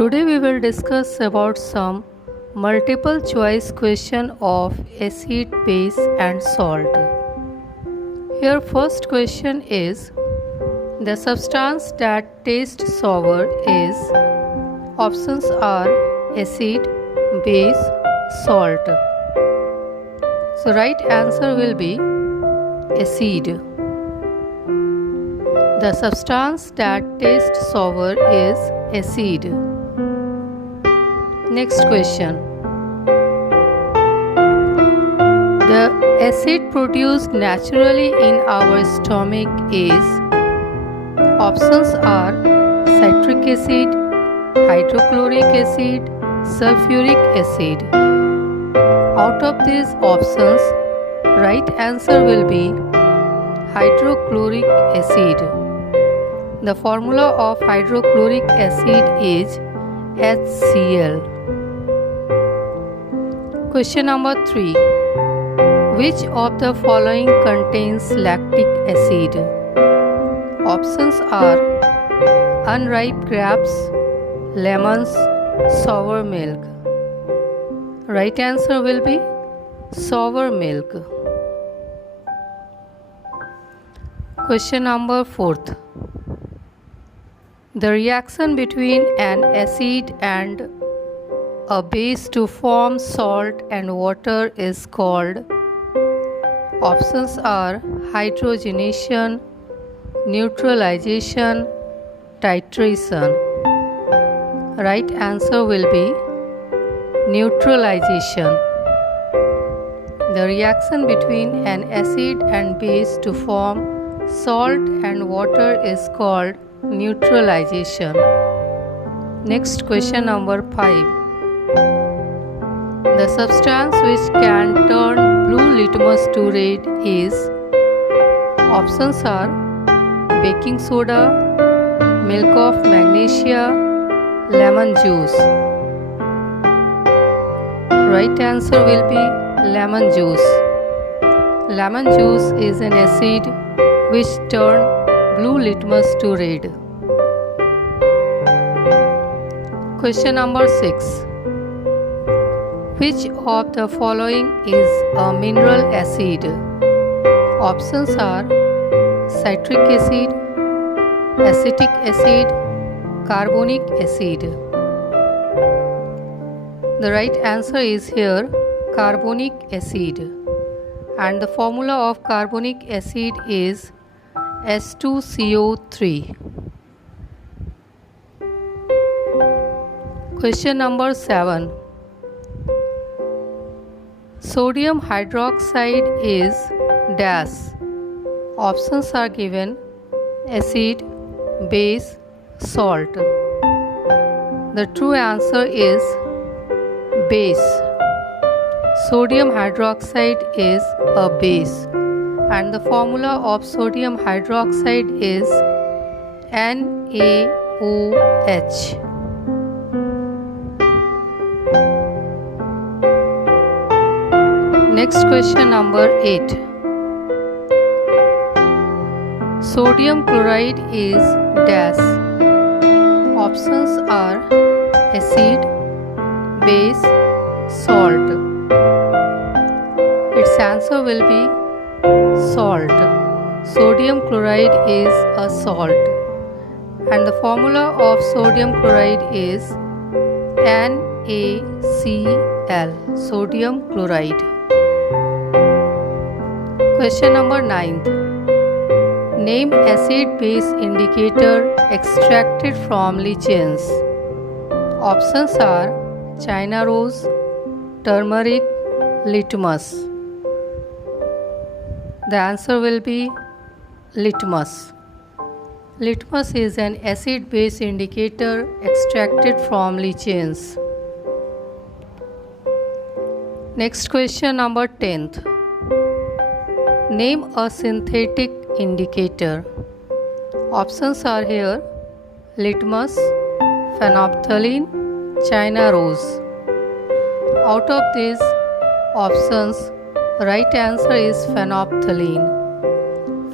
Today we will discuss about some multiple choice question of acid, base and salt. Here first question is the substance that tastes sour is options are acid, base, salt. So right answer will be acid. The substance that tastes sour is acid. Next question. The acid produced naturally in our stomach is options are citric acid, hydrochloric acid, sulfuric acid. Out of these options, right answer will be hydrochloric acid. The formula of hydrochloric acid is HCl. Question number 3. Which of the following contains lactic acid? Options are unripe grapes, lemons, sour milk. Right answer will be sour milk. Question number 4. The reaction between an acid and a base to form salt and water is called. Options are hydrogenation, neutralization, titration. Right answer will be neutralization. The reaction between an acid and base to form salt and water is called neutralization. Next question number 5. The substance which can turn blue litmus to red is options are baking soda, milk of magnesia, lemon juice. Right answer will be lemon juice. Lemon juice is an acid which turn blue litmus to red. Question number 6. Which of the following is a mineral acid? Options are citric acid, acetic acid, carbonic acid. The right answer is here carbonic acid. And the formula of carbonic acid is H2CO3. Question number 7. Sodium hydroxide is dash. Options are given acid, base, salt. The true answer is base. Sodium hydroxide is a base and the formula of sodium hydroxide is NaOH. Next question number 8. Sodium chloride is dash. Options are acid, base, salt. Its answer will be salt. Sodium chloride is a salt and the formula of sodium chloride is NaCl, sodium chloride. Question number 9. Name acid-base indicator extracted from lichens. Options are China rose, turmeric, litmus. The answer will be litmus. Litmus is an acid-base indicator extracted from lichens. Next question number 10th. Name a synthetic indicator. Options are here litmus, phenolphthalein, China rose. Out of these options, right answer is phenolphthalein.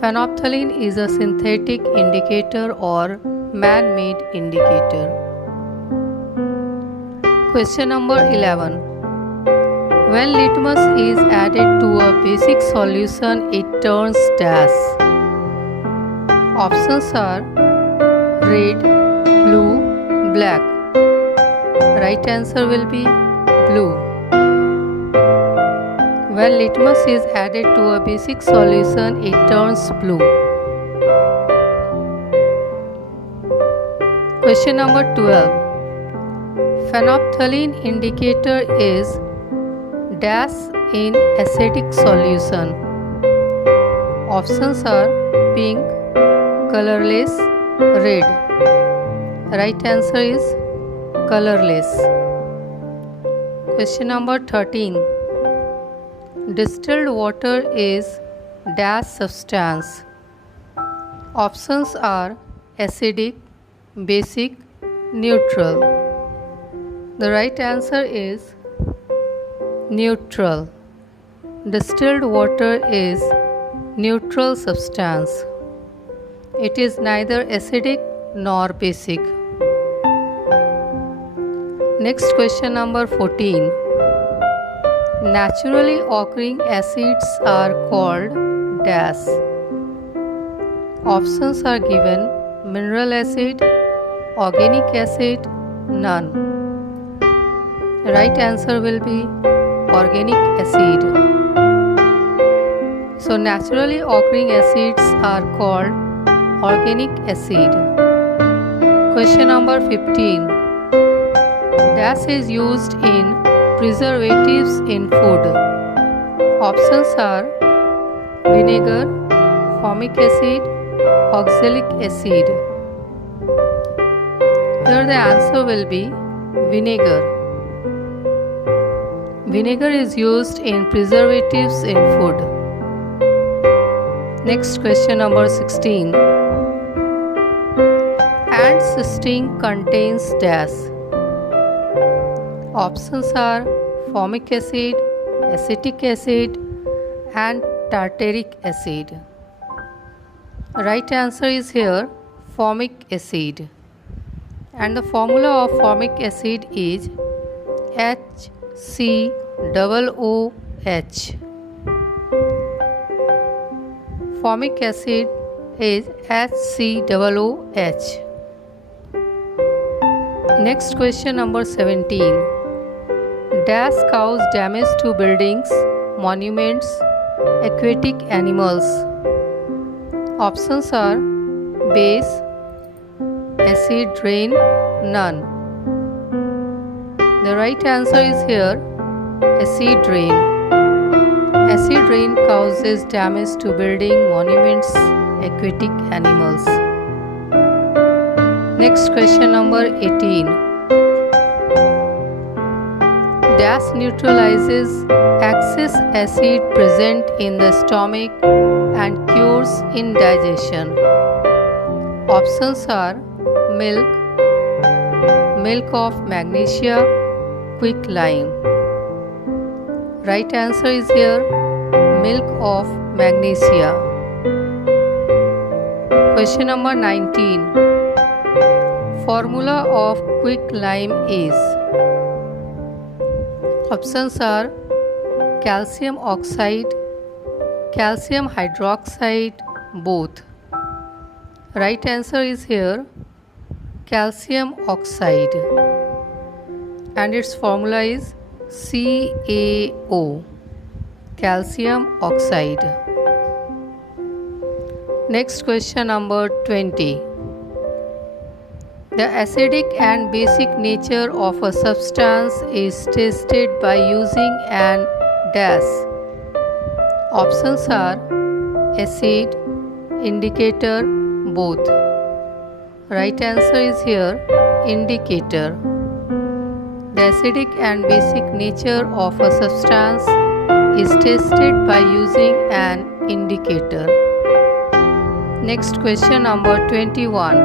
Phenolphthalein is a synthetic indicator or man-made indicator. Question number 11. When litmus is added to a basic solution, it turns dash. Options are red, blue, black. Right answer will be blue. When litmus is added to a basic solution, it turns blue. Question number 12. Phenolphthalein indicator is dash in acidic solution. Options are pink, colorless, red. Right answer is colorless. Question number 13. Distilled water is dash substance. Options are acidic, basic, neutral. The right answer is neutral. Distilled water is neutral substance. It is neither acidic nor basic. Next question number 14. Naturally occurring acids are called dash. Options are given: mineral acid, organic acid, none. Right answer will be organic acid. So naturally occurring acids are called organic acid. Question number 15. Dash is used in preservatives in food. Options are vinegar, formic acid, oxalic acid. Here the answer will be vinegar. Vinegar is used in preservatives in food. Next question number 16. Ants' sting contains dash. Options are formic acid, acetic acid, and tartaric acid. Right answer is here formic acid. And the formula of formic acid is HCOOH. Formic acid is HCOOH. Next question number 17. Dash cause damage to buildings, monuments, aquatic animals. Options are base, acid rain, none. The right answer is here acid rain. Acid rain causes damage to building, monuments, aquatic animals. Next question number 18. Dash neutralizes excess acid present in the stomach and cures indigestion. Options are milk, milk of magnesia, quicklime. Right answer is here milk of magnesia. Question number 19. Formula of quicklime is. Options are calcium oxide, calcium hydroxide, both. Right answer is here calcium oxide. And its formula is CaO, calcium oxide. Next question number 20. The acidic and basic nature of a substance is tested by using an dash. Options are acid, indicator, both. Right answer is here indicator. The acidic and basic nature of a substance is tested by using an indicator. Next question number 21.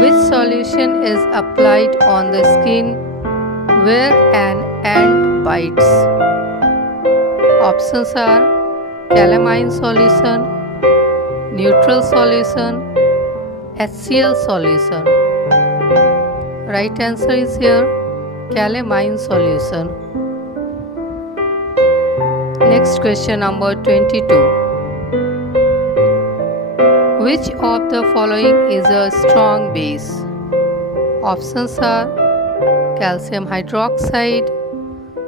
Which solution is applied on the skin where an ant bites? Options are calamine solution, neutral solution, HCl solution. Right answer is here calamine solution. Next question number 22. Which of the following is a strong base? Options are calcium hydroxide,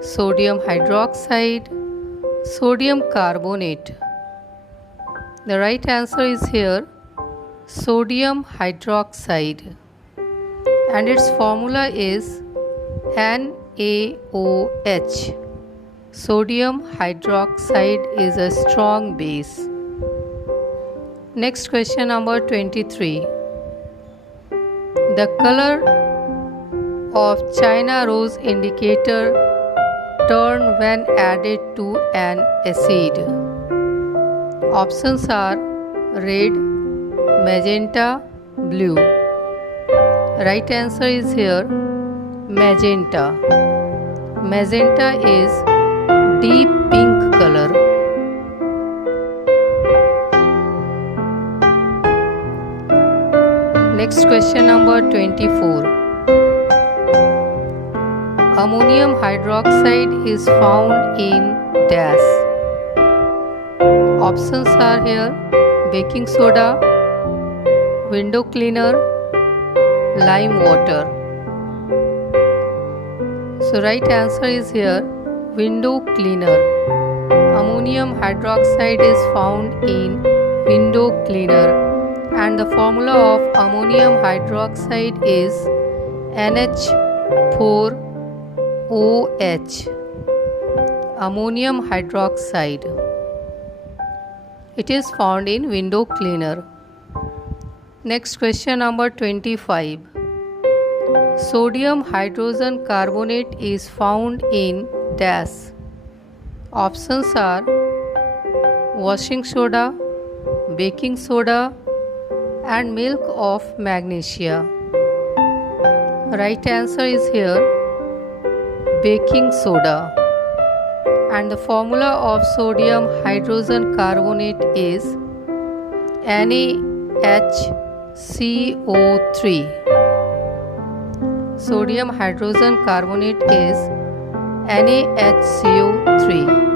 sodium hydroxide, sodium carbonate. The right answer is here sodium hydroxide, and its formula is NaOH. Sodium hydroxide is a strong base. Next question number 23. The color of China rose indicator turn when added to an acid. Options are red, magenta, blue. Right answer is here magenta. Magenta is deep pink color. Next question number 24. Ammonium hydroxide is found in dash. Options are here baking soda, window cleaner, lime water. So right answer is here window cleaner. Ammonium hydroxide is found in window cleaner, and the formula of ammonium hydroxide is NH4OH. Ammonium hydroxide. It is found in window cleaner. Next question number 25. Sodium hydrogen carbonate is found in dash. Options are washing soda, baking soda, and milk of magnesia. Right answer is here baking soda, and the formula of sodium hydrogen carbonate is NaHCO3. Sodium hydrogen carbonate is NaHCO3.